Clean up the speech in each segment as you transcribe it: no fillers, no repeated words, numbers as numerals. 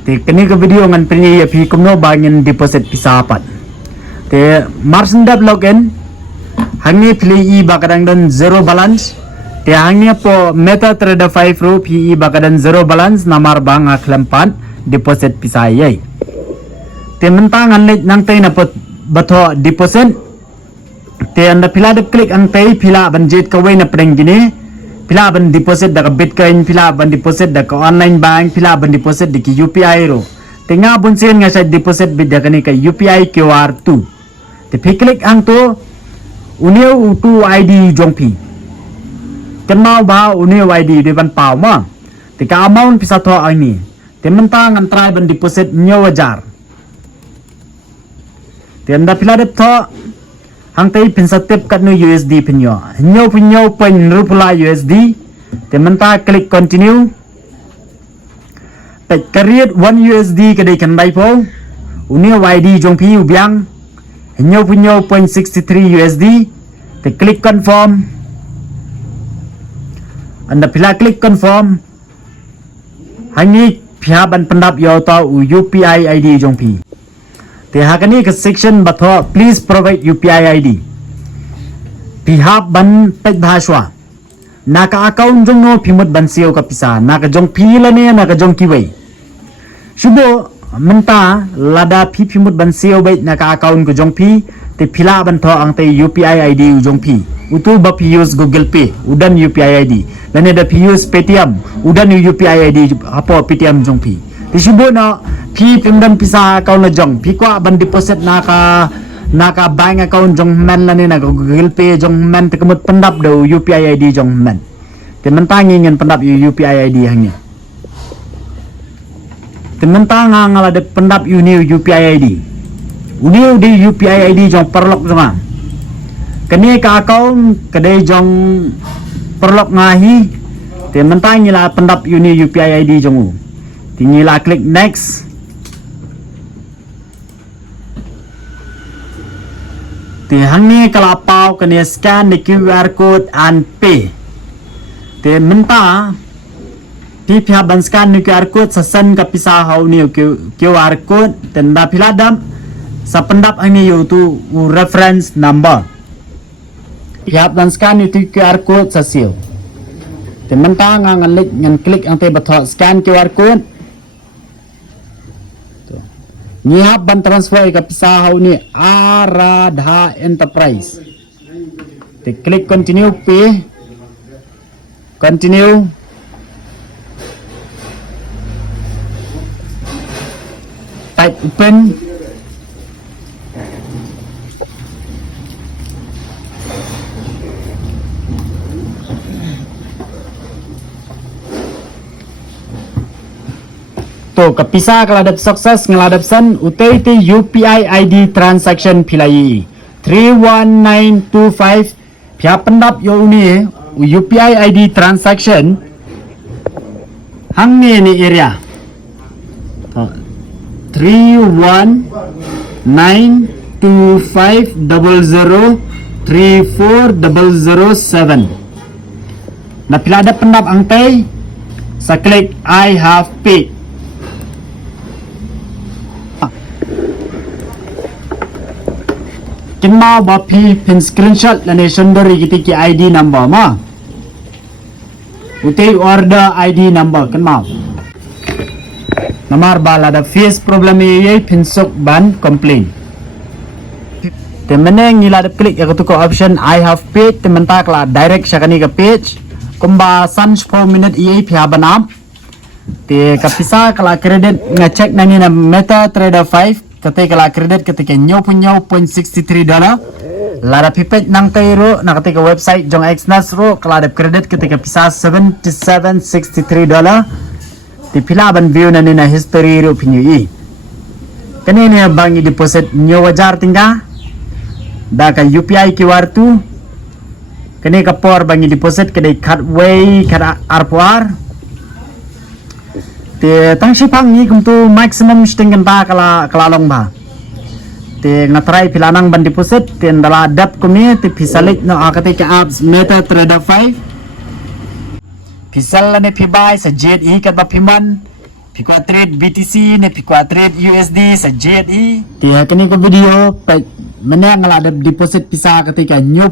Te kini ke video ngan penye ya pi kumno bangin deposit pisa apat. Te marsendap login hangni pilih bakadang dan zero balance. Te hangni po MetaTrader 5 ro pi bakadang zero balance namar bang aklampan deposit pisa yai. Te mentang anlit nang tay na pot bato deposit. Te anda pila de klik ang tay pila banjit kaway na pedang gini. Pila ban deposit da Bitcoin, pila ban deposit da online bank, pila ban deposit di UPI ro. Tengah bunsin nga sa deposit bid da kani ka UPI QR2. Te klik ang to uniu utu ID jongpi. Kenal ba uniu ID di ban pau ma. Te ka amount pisa to ang ni. Te mentang ang try ban deposit nyo wajar. Te anda pila de to hang tay pinsatip kat no USD pinyo. Pinyo pen rupula USD. Tementa klik continue. Pet create 1 USD kadai kandai po. Unia YD jong pi ubiang. Pinyo pen 63 USD. Te klik confirm. Anda pila klik confirm. Hangi pihaban pendap yo to UPI ID jong pi. Te hakani ke section bato please provide UPI ID. Pihak ban pet bahaswa. Naka account jong no pimut ban siyo ka pisa. Naka jong pila ne naka jong kiway. Subo menta lada pi pimut ban siyo bait naka account ko jong pi. Te pila ban to ang te UPI ID u jong pi. Utu ba pi use Google Pay udan UPI ID. Dan ada pi use Paytm udan UPI ID apa Paytm jong pi. Di subo na pi pimdan pisa account na jong pi kwa ban deposit naka bank account jong men la ni na Google Pay jong men te kemut pendap do UPI ID jong men. Te mentang ingin pendap UPI ID hangnya. Te mentang ngala de pendap uniu UPI ID. Uniu di UPI ID jong perlok jong. Kini ka account kedai jong perlok ngahi. Te mentang ngila pendap uniu UPI ID jong. Tinggilah klik next. Tihang ni kalapau kena scan the QR code and pay. Te menta di pihak ban scan the QR code sasan kapisa hau ni QR code tenda piladam sa pendap ini yaitu reference number. Pihak ban scan itu QR code sasil. Te menta ngan klik ang te bato scan QR code. Nihap ban transfer ke pisahaw ni Aradha Enterprise. Te klik continue pay. Continue. Type open. To kapisa kaladap sukses ngeladap san UTT UPI ID transaction pilai 31925 pihak pendap yo ni UPI ID transaction hang ni area 31925003407 na pilada pendap ang tay sa klik I have paid. Kinma ba pi pin screenshot la nation dari kita ki ID number ma. Utai order ID number kinma. Namar bala da face problem ye pin sok ban complain. Temene ngila da klik aku tuko option I have paid tementa kala direct syakani ka page. Kumba sans 4 minute ye pi abanam. Te kapisa kala credit ngecek nani na MetaTrader 5 kate kala credit ketika nyaw $63 lara pipet nang tayo na ketika website jong Xnas ro kala ada credit ketika pisa $63 tipila ban view na nina history ro pinyo kanina bangi deposit nyo wajar tingga da ka UPI QR2 kani ka por bangi deposit kadai cutway kada arpuar te tang sipang ni kumtu maximum stingkan ta kala long ba te ngatry pilanang ban deposit te ndala dap kumi te pisalit no akate ka apps MetaTrader 5 pisal ne pibay sa jet kat ba piman Pikuat trade BTC ni pikuat trade USD sa JDE. Tiya kini ko video pa menang ngala deposit pisah ketika nyo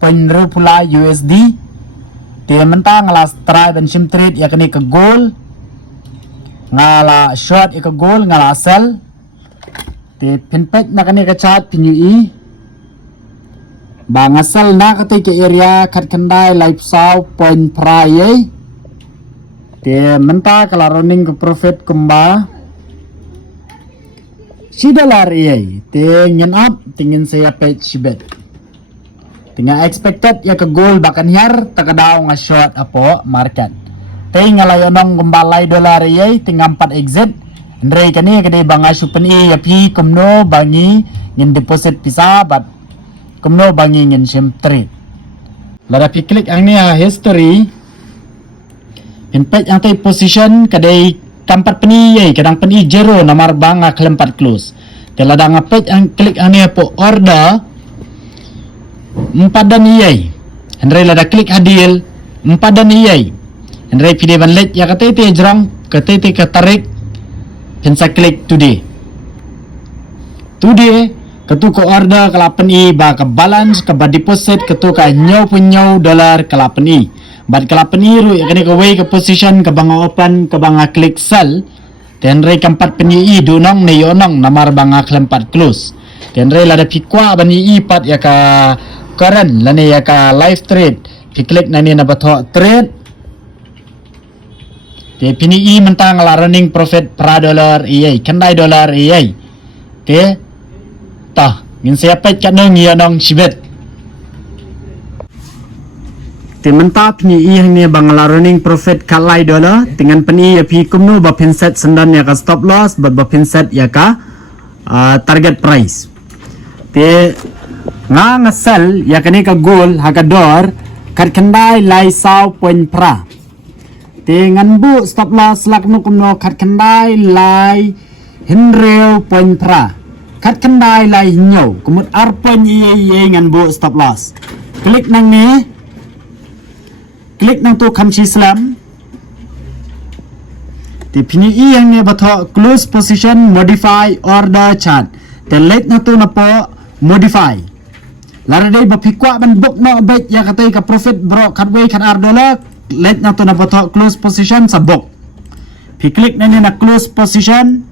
penro pula USD. Tiya mentang ngala try dan sim trade ya kini ke gold. Ngala short ya ke gold ngala sell. Tiya pinpek na kini ke chart pinyui. Bang asal na ketika area kat kendai live saw point price. Dia mentah kalau running ke profit kemba $1 ia dia ngin up tingin saya page sibet tinggal expected ya ke goal bahkan hiar takadaw nga short apo market tinggal layonong kembalai dolar ia tinggal 4 exit andre kani kade banga supen i yapi kumno bangi ngin deposit pisa bat kumno bangi ngin sim trade lara pi klik ang niya history Inpet yang tay position kadai tempat peni kadang peni zero nomor bang kelempat close. Teladang ngapet yang klik ane po order 4 dan iai. Henry lada klik hadil 4 dan iai. Henry pide ban let ya kata te jerang kata te katarik pensa klik today. Today ketu ko order kelapen i ba ke balance ke ba deposit ketu ka $90 kelapen i. Bat kalau peniru ya kena kawai ke position ke banga open ke banga klik sell dan ray keempat penyi dunong ne yonong namar banga keempat close dan ray lada pikwa bani pat ya ka current lane ya ka live trade piklik nani na bato trade te pini mentang la running profit per dollar iya kendai dollar iya te tah ngin siapa kanong yonong sibet Timenta peni yang ni bangla running profit kalai dolar dengan peni ya pi kumno ba pinset sendan ya ka stop loss ba pinset ya ka target price. Te nga sell ya kani ka goal ha ka dor kat kendai lai saw point pra. Te ngan bu stop loss lak no kumno kat kendai lai hinreu point pra. Kat kendai lai nyo kumut ar point ye ngan bu stop loss. Klik nang ni klik nang tu kamchi slam di pini yang ni bato close position modify order chart dan let nang tu napo modify lara dai bapikwa ban book no bet ya katai ka profit bro katway kan $1 let nang tu napo close position sa book pi klik nang ni na close position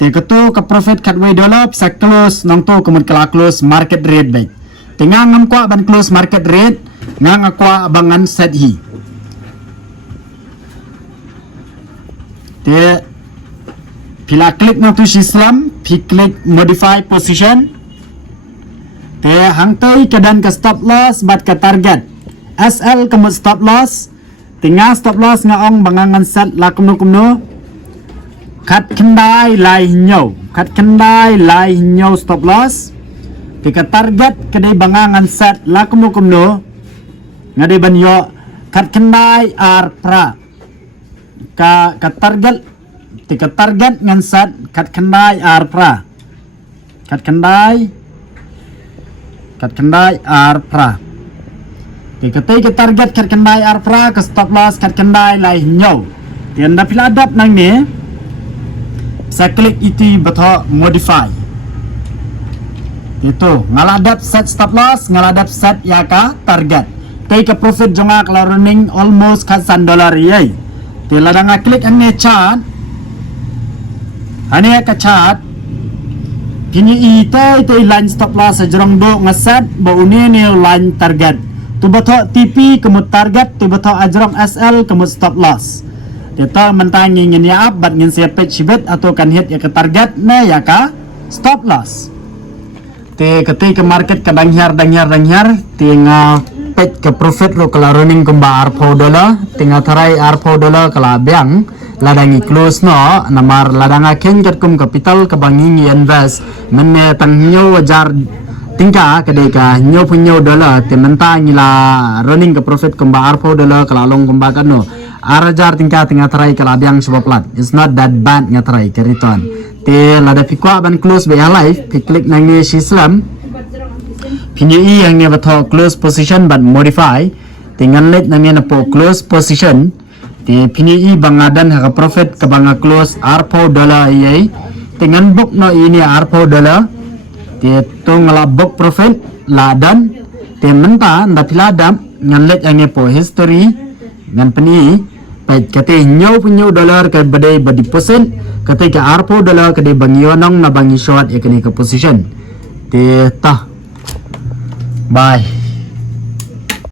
te kato ka profit katway dollar sa close nang tu kumud kala close market rate bet tinggal ngam kwa ban close market rate nga ngakwa abangan set hi te pila klik na tu Islam pi klik modify position te hangtai kedan ke stop loss bat ke target SL kemut stop loss tinggal stop loss ngaong bangangan set lakum kumno kat kendai lai nyo stop loss tika target kedai bangangan set lakum kumno ngade banyo kat kendai ar pra ka target tika target ngan set kat kendai ar pra kat kendai ar pra tika target kat kendai ar pra ke stop loss kat kendai lai nyo tianda piladap nang ni saya klik itu betul modify itu ngaladap set stop loss ngaladap set ya ka target take a profit jonga kalau running almost kat $1 yai tila nga klik ang ne chart ane ka chart kini ite line stop loss ajrong do nga set ba uni ne line target tu bato TP kemut target tu bato ajrong SL kemut stop loss dito mentangi ngin ya up bat ngin siap page sibet atau kan hit ya ke target na ya ka stop loss te ketika market kadang hiar tinggal page ke profit lo kalau running kemba $4 tinggal tarai $4 kalau biang ladangi close no namar ladanga ken kat kum capital ke bangi invest menne tangnyo wajar tingka kedeka nyo $9 te mentang la running ke profit kemba $4 kalau long kemba kanu arajar tingka tarai kalau biang sebab plat it's not that bad ngatarai ke return te lada pikwa ban close be live klik nangi Islam PNI yang ni betul close position but modify tinggal let namanya po close position Te pini bangadan ha profit ka banga close $4 ai dengan book no ini $4 te tong la book profit ladan te menta nda piladam ngan let ang po history ngan pini pait kate nyaw punyo dollar ka badai badi percent kate ka $4 kade bangionong na bangi short ekani ka position te ta bye.